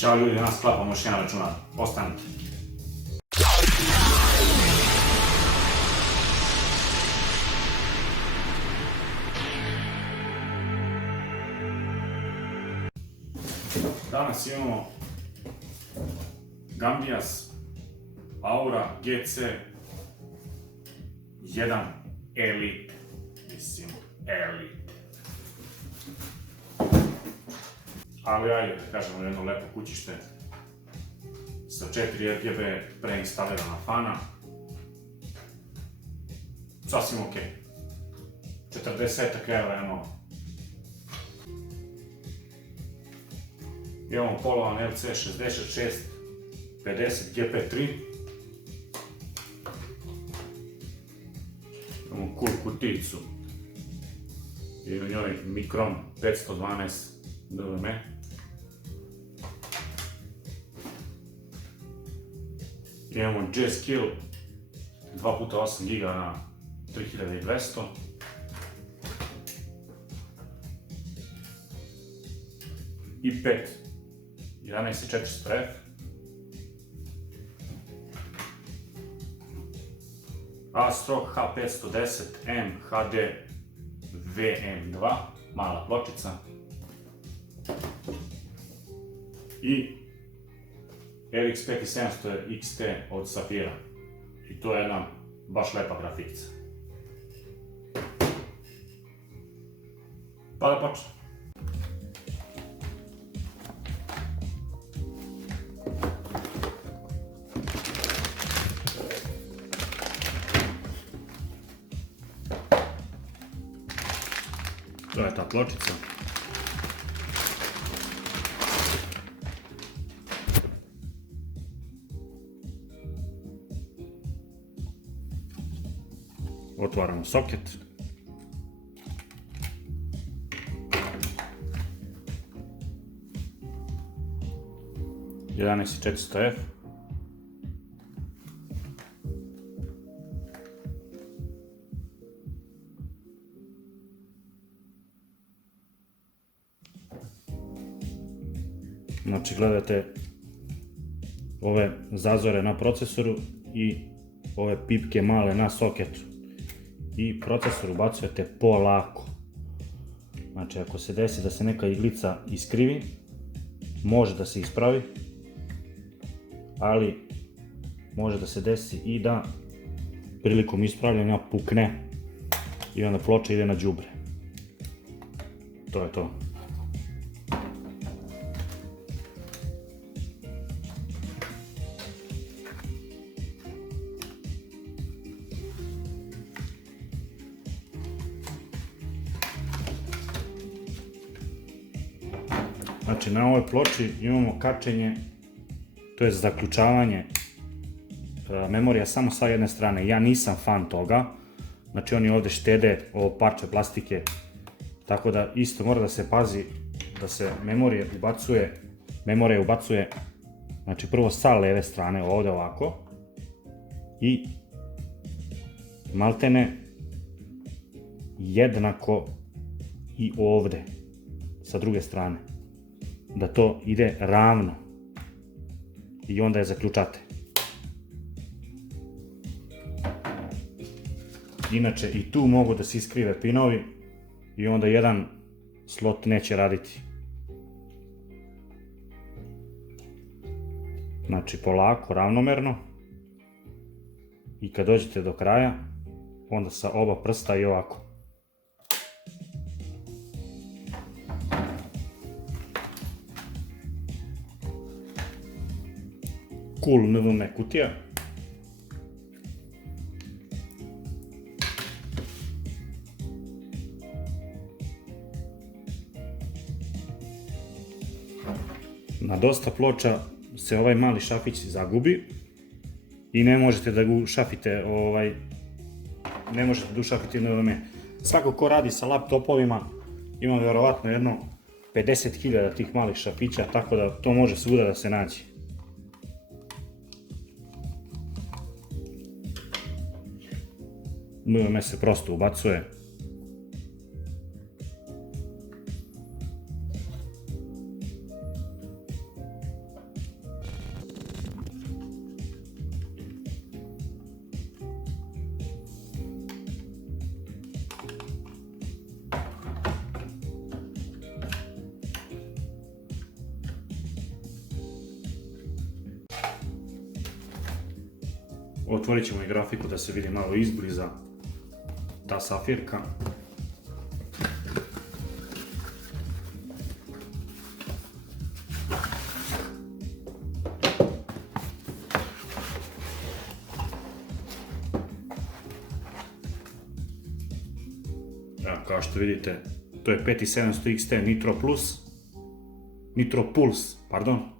Ćao ljudi, danas sklapamo još jedan računar. Ostanite. Danas imamo Gambias Aura GC 1 Elite. Mislim, Elite. Ali ajde, da kažemo, jedno lepo kućište sa 4 RGB preinstalirana fana. Sasvim ok. 40 € imamo. Imamo polovan LC66 50 GP3. Imamo cool kuticu i u njoj Micron 512 DVM. Imamo G-Skill 2x8 GB na 3200. i5 11400F. Astro H510M HD VM2, mala pločica. I RX 5700 XT od Safira. I to je jedna baš lepa grafikica. Pa da počnemo. To je ta pločica. Otvaramo soket. Jedanaest 400F. Znači gledate ove zazore na procesoru i ove pipke male na soketu. I procesor ubacujete polako. Znači ako se desi da se neka iglica iskrivi, može da se ispravi, ali može da se desi i da prilikom ispravljanja pukne i onda ploča ide na đubre. To je to. Znači na ovoj ploči imamo kačenje, to je zaključavanje memorija samo sa jedne strane. Ja nisam fan toga, znači oni ovdje štede ovo parče plastike, tako da isto mora da se pazi da se memorija ubacuje, znači prvo sa leve strane ovdje ovako i maltene jednako i ovdje sa druge strane. Da to ide ravno i onda je zaključate. Inače i tu mogu da se iskrive pinovi i onda jedan slot neće raditi. Znači polako, ravnomerno i kad dođete do kraja onda sa oba prsta i ovako. Cool NVM kutija. Na dosta ploča se ovaj mali šapić zagubi i ne možete da ga ušafite, NVM. Svako ko radi sa laptopovima ima vjerovatno jedno 50.000 tih malih šapića, tako da to može svuda da se nađe. NVM se prosto ubacuje. Otvorit ćemo i grafiku da se vidi malo izbliza ta safirka. Evo, kao što vidite, to je 5700 XT Nitro Pulse, pardon.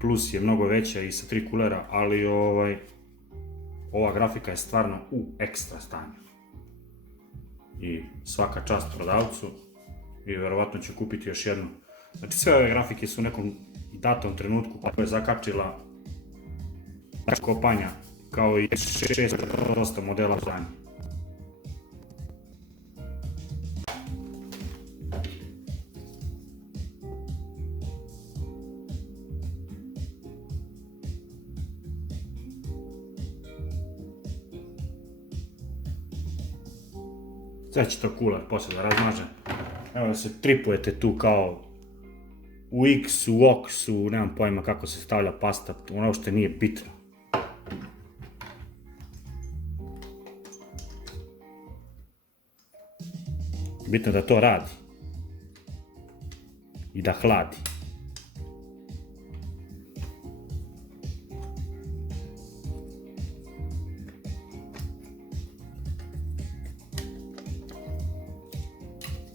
Plus je mnogo veća i sa 3 kulera, ali ova grafika je stvarno u ekstra stanju. I svaka čast prodavcu i verovatno ću kupiti još jednu. Znači sve ove grafike su u nekom datom trenutku koja je zakačila kopanja kao i 600 modela u stanju. Sad će to kuler posle da razmaže. Evo da se tripujete tu kao u X, u Ox, nemam pojma kako se stavlja pasta, ono uopšte nije bitno. Bitno da to radi. I da hladi.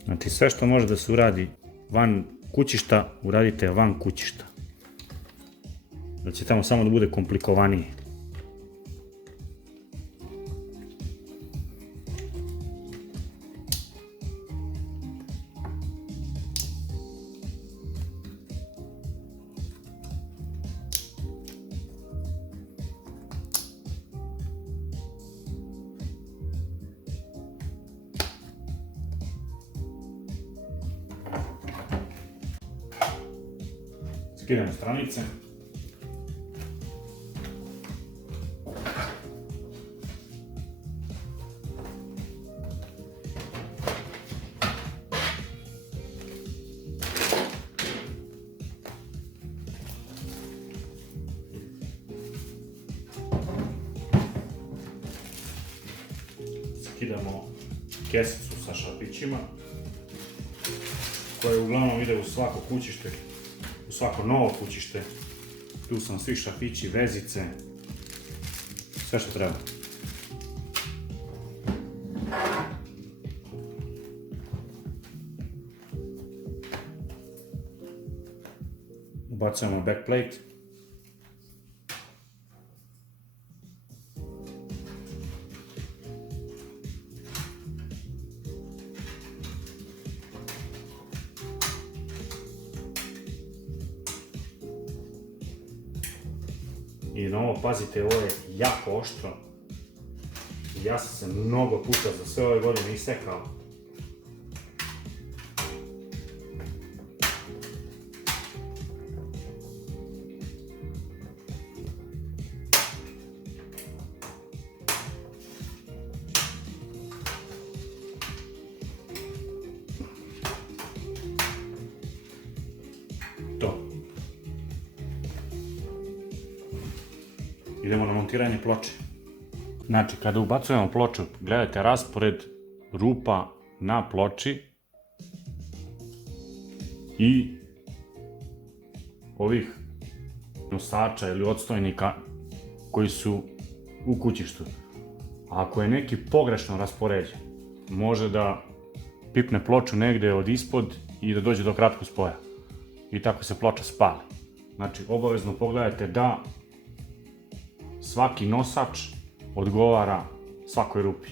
Znači sve što može da se uradi van kućišta, uradite van kućišta. Da će tamo samo da bude komplikovanije. Skidamo stranice. Skidamo kesicu sa šapićima koje uglavnom ide u svako kućište, u svako novo kućište. Tu sam svi šapići, vezice, sve što treba. Ubacujemo backplate. I na ovo pazite, ovo je jako oštro. Ja sam se mnogo puta za sve ove godine isekao. Idemo na montiranje ploče. Znači, kada ubacujemo ploču, gledajte raspored rupa na ploči i ovih nosača ili odstojnika koji su u kućištu. Ako je neki pogrešno raspoređen, može da pipne ploču negde od ispod i da dođe do kratkog spoja. I tako se ploča spali. Znači, obavezno pogledajte da svaki nosač odgovara svakoj rupi.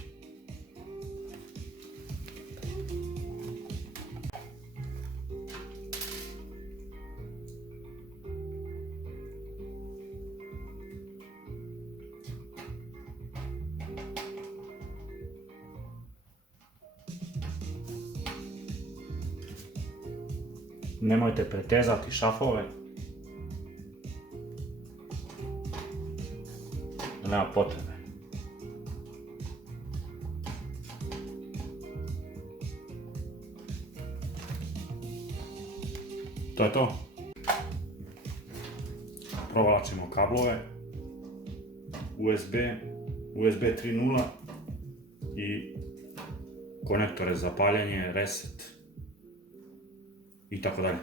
Nemojte pretezati šafove. Nema potrebe. To je to. Provlačimo kablove. USB 3.0 i konektore za paljenje, reset i tako dalje.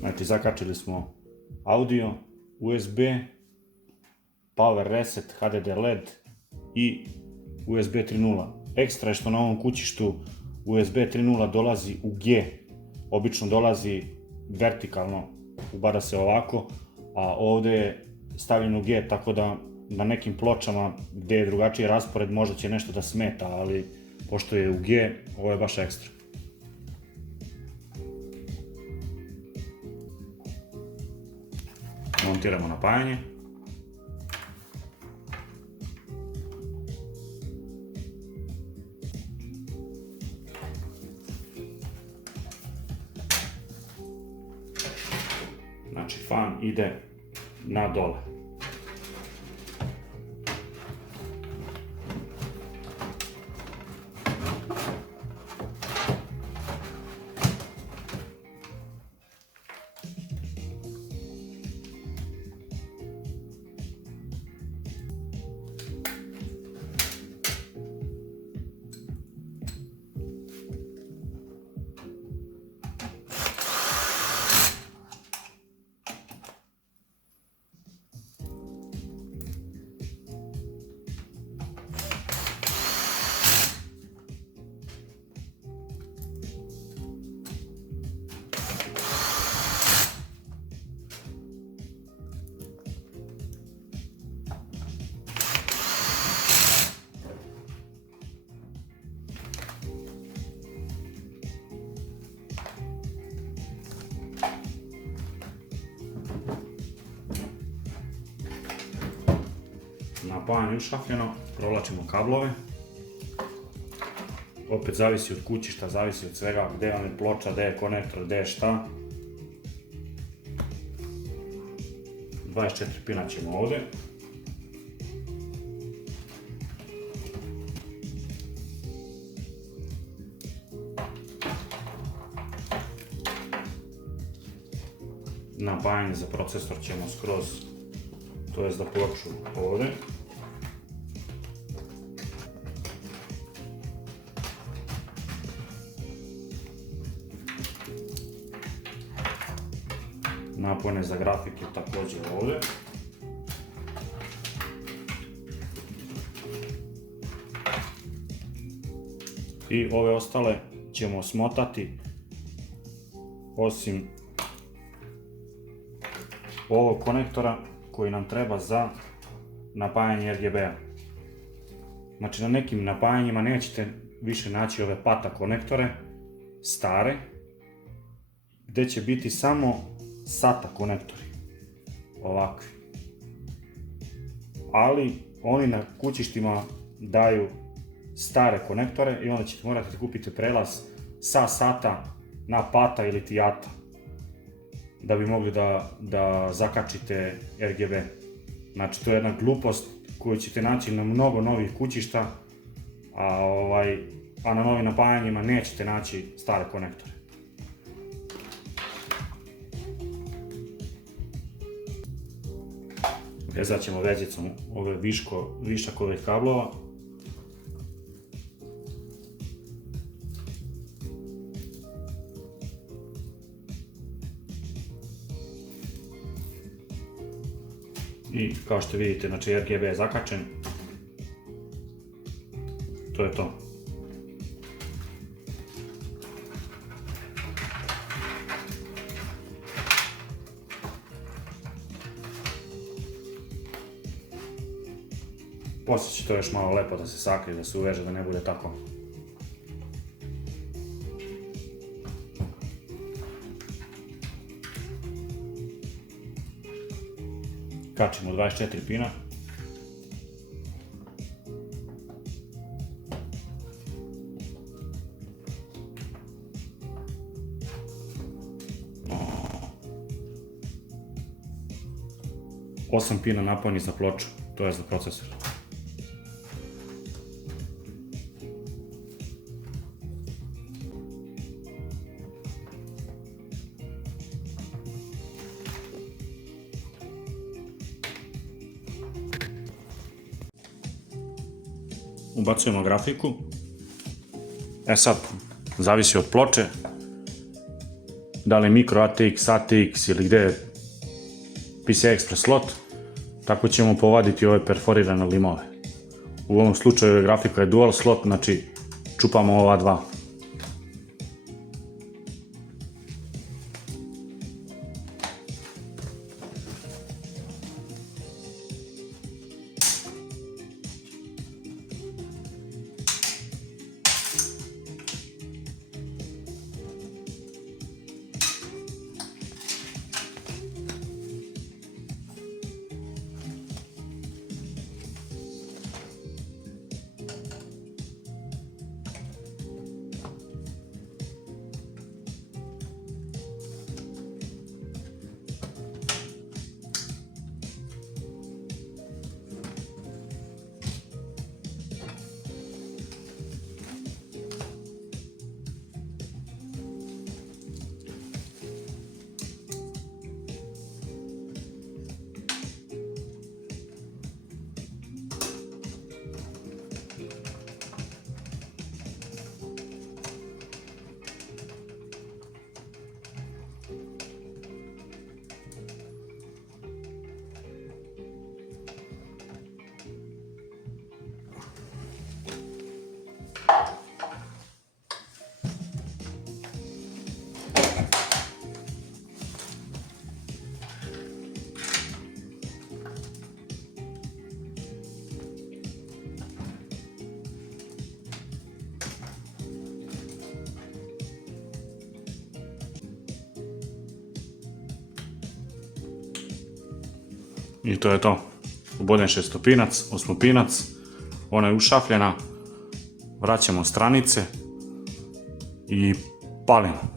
Znači, zakačili smo audio, USB, power reset, HDD LED i USB 3.0. Ekstra je što na ovom kućištu USB 3.0 dolazi u G. Obično dolazi vertikalno, ubara se ovako, a ovde je stavljen u G, tako da na nekim pločama gde je drugačiji raspored možda će nešto da smeta, ali pošto je u G, ovo je baš ekstra. Montiramo napajanje. Znači, fan ide na dole. Napajanje ušafljeno, provlačimo kablove. Opet zavisi od kućišta, zavisi od svega, gde vam je ploča, gde je konektor, gde je šta. 24 pina ćemo ovde. Napajanje za procesor ćemo skroz, to jest da ploču ovde. Napone za grafike takođe ovde. I ove ostale ćemo smotati, osim ovog konektora koji nam treba za napajanje RGB-a. Znači, na nekim napajanjima nećete više naći ove PATA konektore, stare, gde će biti samo SATA konektori, ovakvi. Ali oni na kućištima daju stare konektore i onda ćete morati da kupite prelaz sa SATA na PATA ili TIATA da bi mogli da zakačite RGB. Znači, to je jedna glupost koju ćete naći na mnogo novih kućišta, a na novim napajanjima nećete naći stare konektore. Vezat ćemo vezicom višak ovih kablova. I kao što vidite, znači RGB je zakačen. To je to. Poslije će to još malo lepo da se sakrije, da se uveže, da ne bude tako. Kačimo 24 pina. 8 pina napojni za ploču, to je za procesor. Ubacujemo grafiku. Sad, zavisi od ploče, da li mikro ATX, ATX ili gde je PCI Express slot, tako ćemo povaditi ove perforirane limove. U ovom slučaju grafika je dual slot, znači čupamo ova dva. I to je to. Uboljen šestopinac, osmopinac, ona je ušafljena, vraćamo stranice i palimo.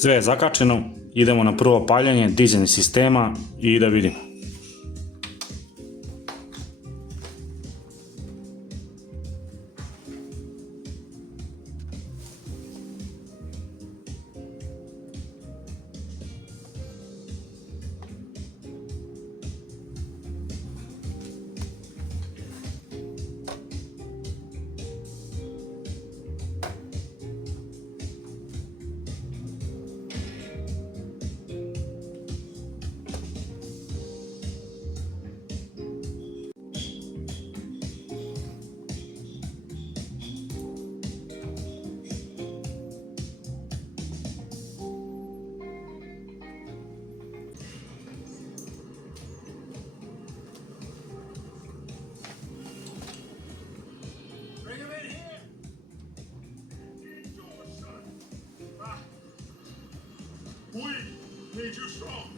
Sve je zakačeno, idemo na prvo paljanje, dizanje sistema i da vidimo. Need you strong.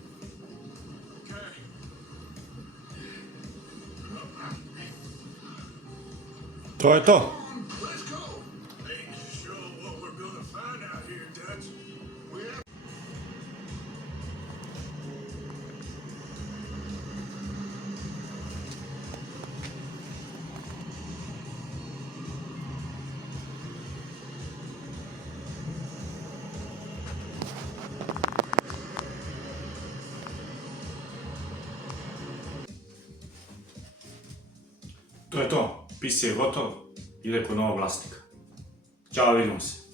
Okay. To je to. Let's go. Ain't sure what we're gonna find out here, Dutch. We have To je to. PC je gotov, ide kod novog vlasnika. Ćao, vidimo se.